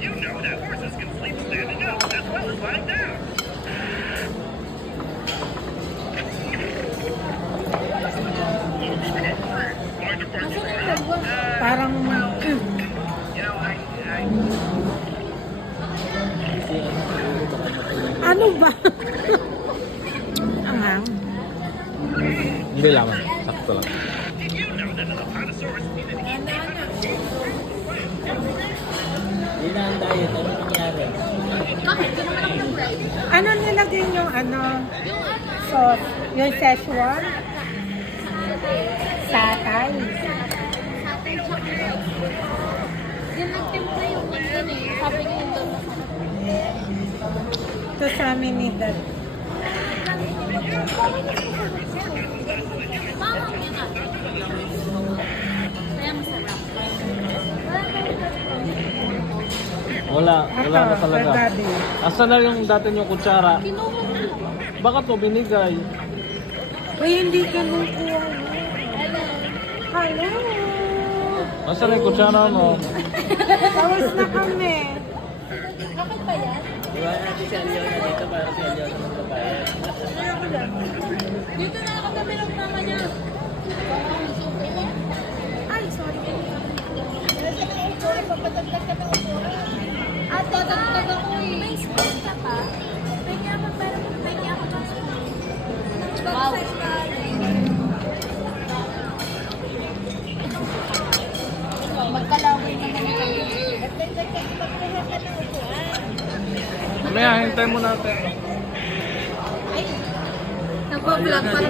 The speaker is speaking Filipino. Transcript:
You know that horses can sleep standing up as well as lying down. Parang You know, ano ba? Anghang. Hindi lang, sakto lang. did you know that an Apatosaurus needed to eat Hindi na ang diet. Ano nangyari? Bakit? Di naman ako nag-ride. Ano nilagay yung ano? Yung ano? Sauce? Yung Szechuan? Satay. Satay tsaka yung nagtimpla yung nandun eh. Sabi niya yung doon masarap. Ito sa amin ni Dad. Mama niya na. Kaya masarap. Wala na talaga. Daddy. Asa na yung dati yung kutsara? Kinuha na. Baka to binigay. Uy, hindi ka nung kuha. Hello. Asa na yung kutsara mo? Tapos na kami. Bakit ba yan? Iwan natin si Aliona dito para si Aliona magbabayad. Dito na ako kami ng mama niya. Ay, sorry. Papadagdag ka ng upuan. At dadagdag ako eh. May spot ka pa? Pwede ako parang pwede ako ng spot. Wow. Magkalawin naman kami. At dagdag ka ng upuan. Mamaya, hintay mo natin. Nagpa-vlog para